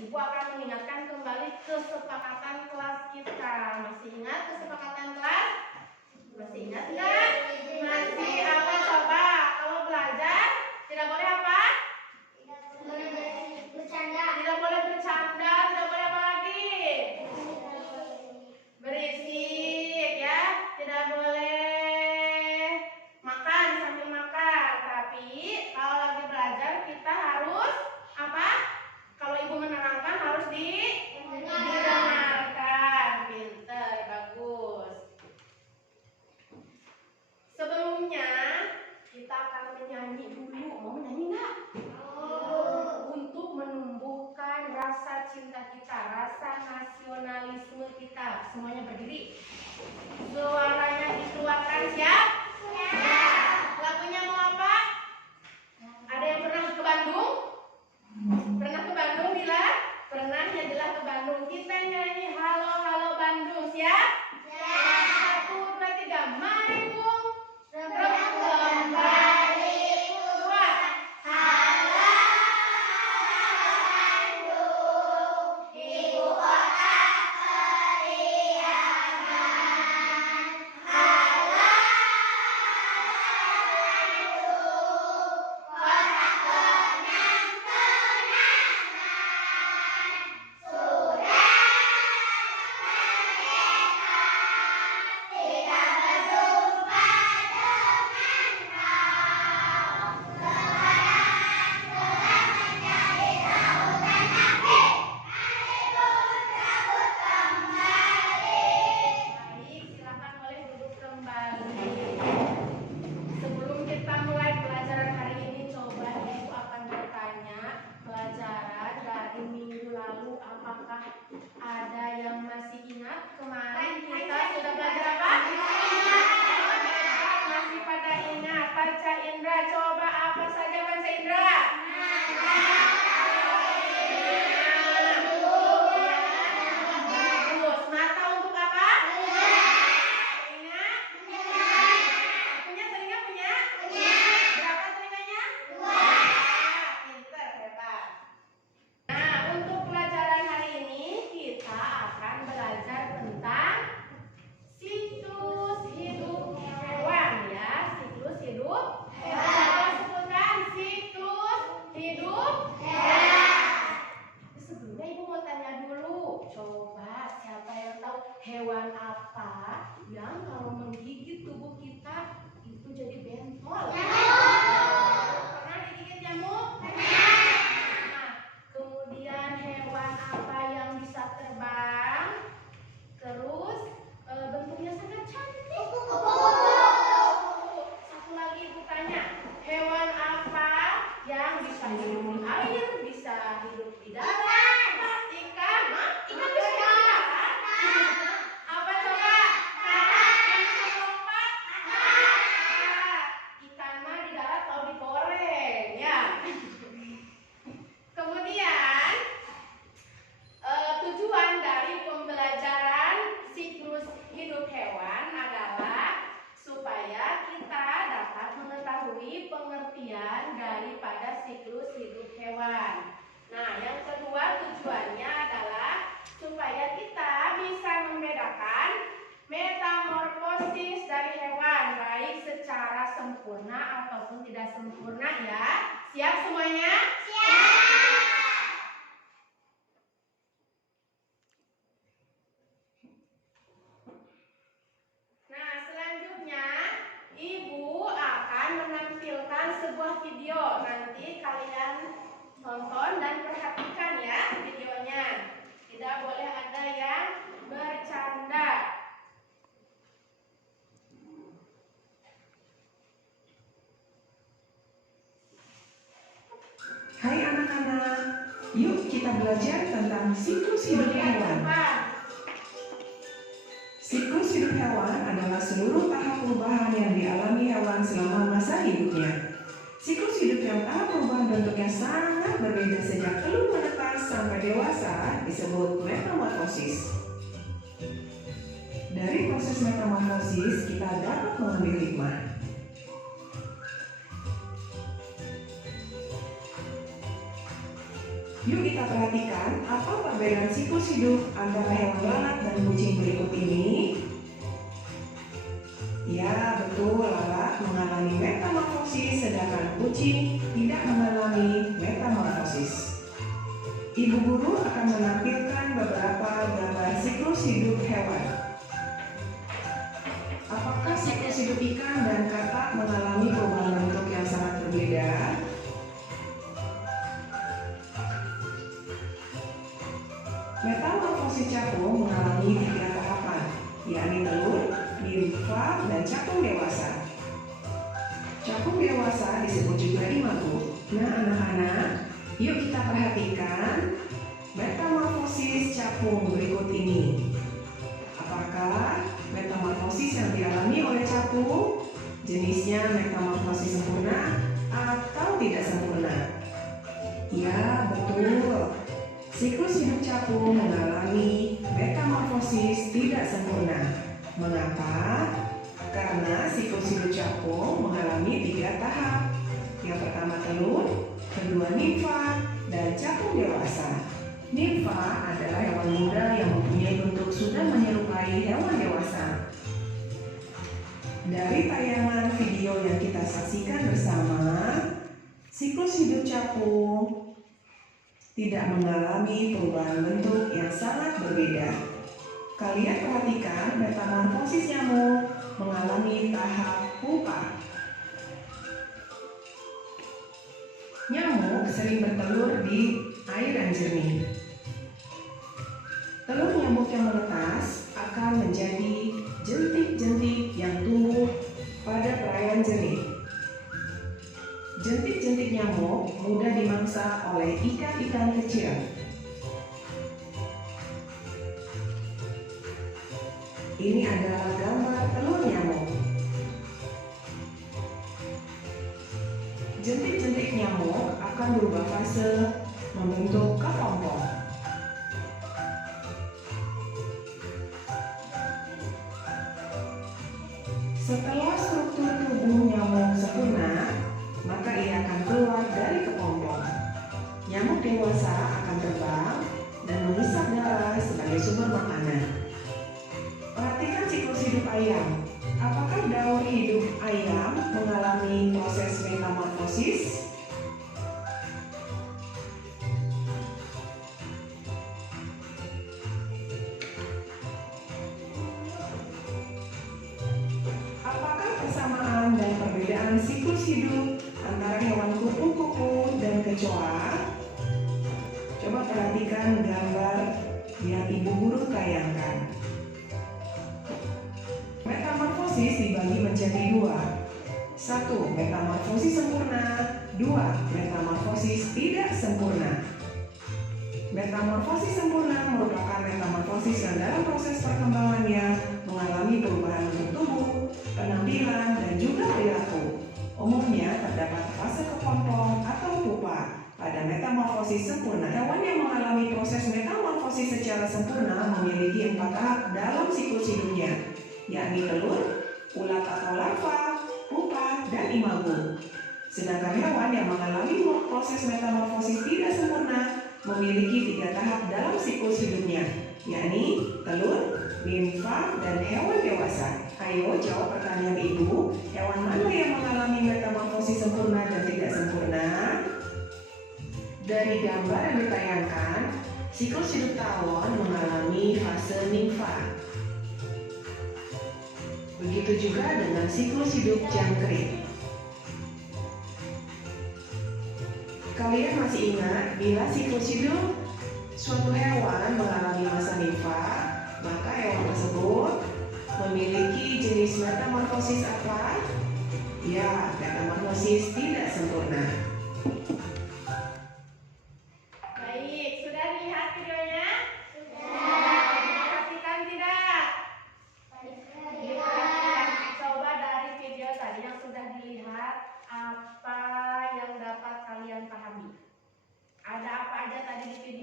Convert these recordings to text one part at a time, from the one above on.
Ibu akan mengingatkan kembali kesepakatan kelas kita. Masih ingat kesepakatan kelas? Masih ingat nggak? Masih apa coba? Kalau belajar tidak boleh apa? Bercanda. Tidak boleh bercanda. Tidak boleh apa lagi? Berisik ya. Tidak boleh makan sambil makan. Tapi kalau lagi belajar kita harus apa? Kalau ibu menerangkan harus didengarkan. Pinter, bagus. Sebelumnya kita akan menyanyi dulu. Mau menyanyi nggak? Untuk menumbuhkan rasa cinta kita, rasa nasionalisme kita. Semuanya berdiri. Suaranya dikeluarkan, siap? Lagunya mau apa? Ada yang pernah ke Bandung? Pernah ke Bandung, Bila? Pernah ya, Bila ke Bandung. Kita nyanyi halo halo Bandung, siap? Siap. 1, 2, 3, mari Bung. Kembali keluar. Halo Bandung, ibu kota periaman. Halo Bandung, kota kenang-kenangan. Sudah merdeka, tidak berjumpa dengan kau. Sekarang telah menjadi lautan api. Mari Bung cabut kembali. Baik, silakan boleh duduk kembali. Sebelum kita mulai pelajaran hari ini, coba Ibu akan bertanya pelajaran dari minggu lalu. Apakah ada yang masih ingat kemarin kita sudah belajar apa? Masih pada ingat. Panca Indra, coba apa saja Panca Indra? Bagus. Mata untuk apa? Telinga? Punya telinga punya? Berapa telinganya? 2. Pinter, hebat. Nah, untuk pelajaran hari ini kita akan belajar tentang siklus hidup hewan ya. Siklus hidup hewan. Sebutkan siklus hidup hewan. Sebelumnya Ibu mau tanya dulu. Coba siapa yang tahu hewan apa yang kalau menggigit tubuh kita itu jadi bentol? Pernah digigit nyamuk? Nah, kemudian hewan apa yang bisa terbang? Terus bentuknya sangat cantik. Satu lagi Ibu tanya, hewan apa yang bisa hidup di air, bisa hidup di darat? Ikan? Hah? Ikan bisa hidup di darat? Apa coba? Yang bisa melompat? Ikan mah di darat kalau digoreng ya. Kemudian tujuan dari pembelajaran siklus hidup hewan adalah supaya kita dapat mengetahui pengertian daripada siklus hidup hewan. Nah, yang kedua tujuannya adalah supaya kita bisa membedakan metamorfosis dari hewan, baik secara sempurna ataupun tidak sempurna ya. Siap semuanya? Nah, selanjutnya Ibu akan menampilkan sebuah video. Nanti kalian tonton dan perhatikan ya videonya. Tidak boleh ada yang bercanda. Hai anak-anak, yuk kita belajar tentang siklus hidup hewan. Siklus hidup hewan adalah seluruh tahap perubahan yang dialami hewan selama masa hidupnya. Siklus hidup yang tahap perubahan bentuknya sangat berbeda sejak telur menetas sampai dewasa disebut metamorfosis. Dari proses metamorfosis kita dapat mengambil hikmah. Yuk kita perhatikan apa perbedaan siklus hidup antara hewan lalat dan kucing berikut ini. Ya, betul, lalat mengalami metamorfosis sedangkan kucing tidak mengalami metamorfosis. Ibu guru akan menampilkan beberapa gambar siklus hidup hewan. Apakah siklus hidup ikan dan katak mengalami perubahan bentuk yang sangat berbeda? Metamorfosis capung mengalami 3 tahapan, yakni telur, nimfa, dan capung dewasa. Capung dewasa disebut juga imago. Nah, anak-anak, yuk kita perhatikan metamorfosis capung berikut ini. Apakah metamorfosis yang dialami oleh capung jenisnya metamorfosis sempurna atau tidak sempurna? Ya, betul. Siklus hidup capung mengalami metamorfosis tidak sempurna. Mengapa? Karena siklus hidup capung mengalami 3 tahap. Yang pertama telur, kedua nimfa, dan capung dewasa. Nimfa adalah hewan muda yang mempunyai bentuk sudah menyerupai hewan dewasa. Dari tayangan video yang kita saksikan bersama, siklus hidup capung tidak mengalami perubahan bentuk yang sangat berbeda. Kalian perhatikan metamorfosis nyamuk mengalami tahap pupa. Nyamuk sering bertelur di air yang jernih. Telur nyamuk yang menetas akan menjadi jentik-jentik yang tumbuh pada perairan jernih. Jentik-jentik nyamuk mudah dimangsa oleh ikan-ikan kecil. Ini adalah gambar telur nyamuk. Jentik-jentik nyamuk akan berubah fase membentuk kepompong. Setelah struktur tubuh nyamuk sempurna, maka ia akan keluar dari kepompong. Nyamuk dewasa akan terbang dan menghisap darah sebagai sumber makanan. Perhatikan siklus hidup ayam. Apakah daur hidup ayam mengalami proses metamorfosis? Apakah persamaan dan perbedaan siklus hidup antara hewan kupu-kupu dan kecoa? Coba perhatikan gambar yang ibu guru tayangkan. Metamorfosis dibagi menjadi 2. 1. Metamorfosis sempurna. 2. Metamorfosis tidak sempurna. Metamorfosis sempurna merupakan metamorfosis yang dalam proses perkembangannya mengalami perubahan bentuk tubuh, penampilan, dan juga perilaku. Umumnya terdapat fase kepompong atau pupa. Pada metamorfosis sempurna, hewan yang mengalami proses metamorfosis secara sempurna memiliki 4 tahap dalam siklus hidupnya, yakni telur, ulat atau larva, pupa, dan imago. Sedangkan hewan yang mengalami proses metamorfosis tidak sempurna memiliki 3 tahap dalam siklus hidupnya, yakni telur, nimfa, dan hewan dewasa. Ayo jawab pertanyaan ibu, hewan mana yang mengalami metamorfosis sempurna dan tidak sempurna? Dari gambar yang ditayangkan, siklus hidup tawon mengalami fase nimfa. Begitu juga dengan siklus hidup jangkrik. Kalian masih ingat bila siklus hidup suatu hewan mengalami masa nimfa, maka hewan tersebut memiliki jenis metamorfosis apa? Ya, metamorfosis tidak sempurna. Baik, sudah lihat videonya? Sudah. Perhatikan tidak? Diperhatikan. Coba dari video tadi yang sudah dilihat, apa yang dapat kalian pahami? Ada apa aja tadi di video?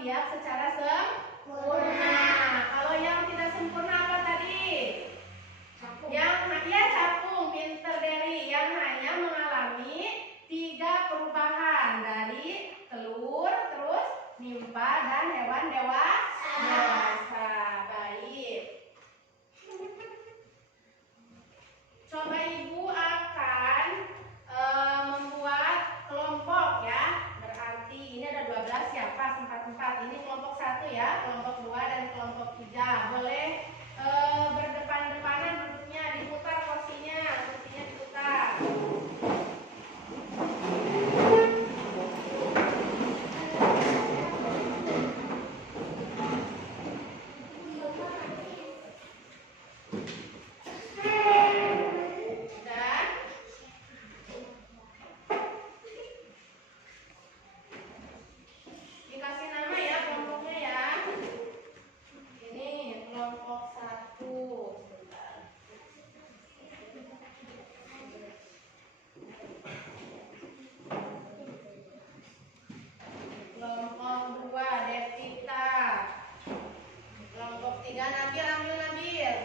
biak secara sempurna. Kalau yang tidak sempurna apa tadi? Yang hanya capung, pinter Deri, yang hanya mengalami 3 perubahan dari telur, terus nimpa dan hewan dewasa. Baik. Coba Ibu akan membuat kelompok ya. Berarti ini ada 12 ya, pas 4-4. Ini kelompok 1 ya, kelompok 2 dan kelompok 3. Boleh berdepan-depanan duduknya, diputar kursinya diputar. Dikasih nama ya kelompoknya ya. Ini kelompok 1. Sebentar. Kelompok 2 Devita. Kelompok 3 Nabil, ambil Nabil.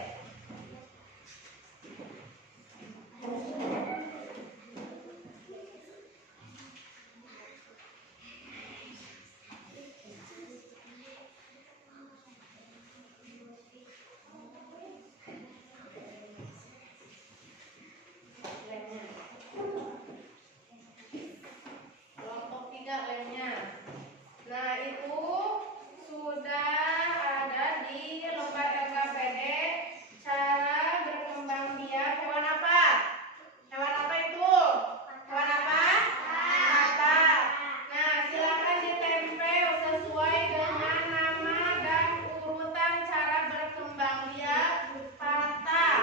Lemnya. Kelompok 3 lemnya. Nah, itu sudah ada di lembar LKPD cara berkembang biak hewan apa? Hewan apa itu? Hewan apa? Mata. Nah, silakan ditempel sesuai dengan nama dan urutan cara berkembang biak patah.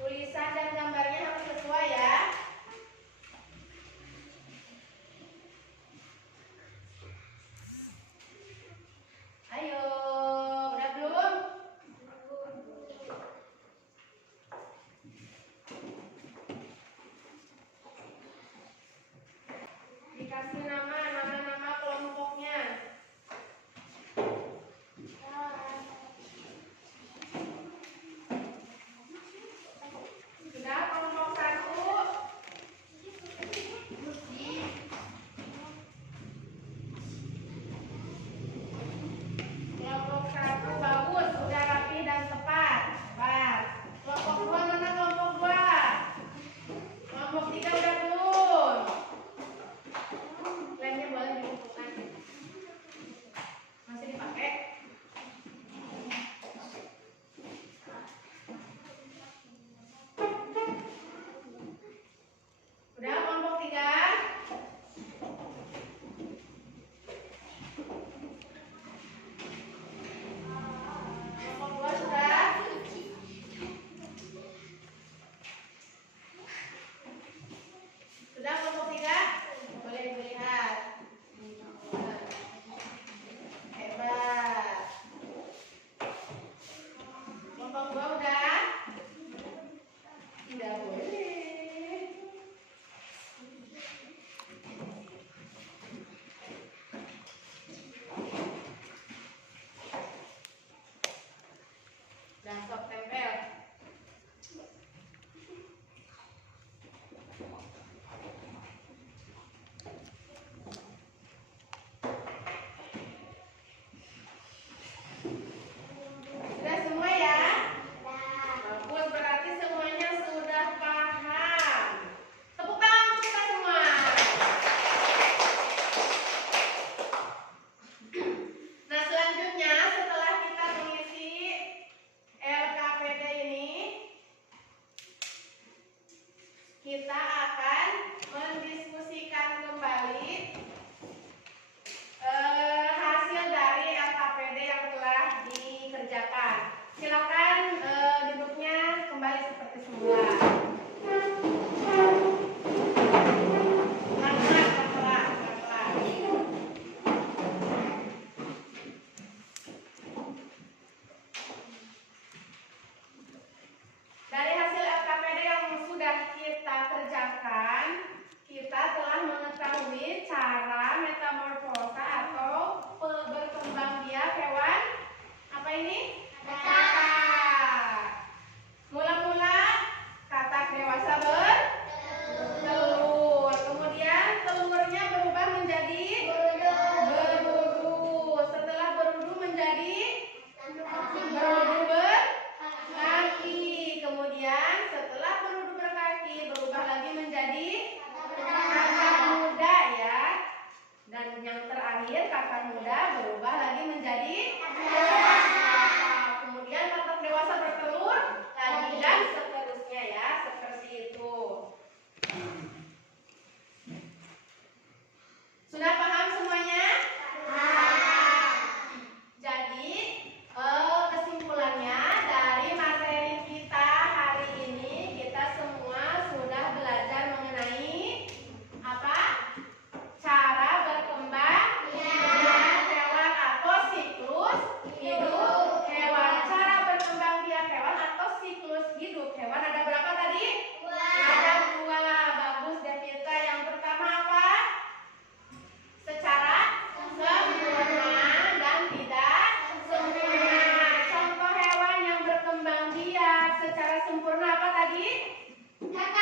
Tulisan dan gambarnya harus sesuai ya. Ayo, udah belum? Dikasih nama kelompoknya. Sudah kelompok 1. Kelompok 1 bagus, sudah rapi dan tepat. Kelompok 2 mana kelompok 2? Kelompok 3 udah belum? Lemnya boleh dikumpulkan. Masih dipakai? Udah kelompok 3? Kelompok 2 sudah? Sudah kelompok 3? Boleh dilihat. Hebat. Kelompok 2 udah? Tidak boleh. Dan sok tempel. Sudah semua ya? Bagus, berarti semuanya sudah paham. Tepuk tangan untuk kita semua. Nah, selanjutnya setelah kita mengisi LKPD secara sempurna apa tadi? Kata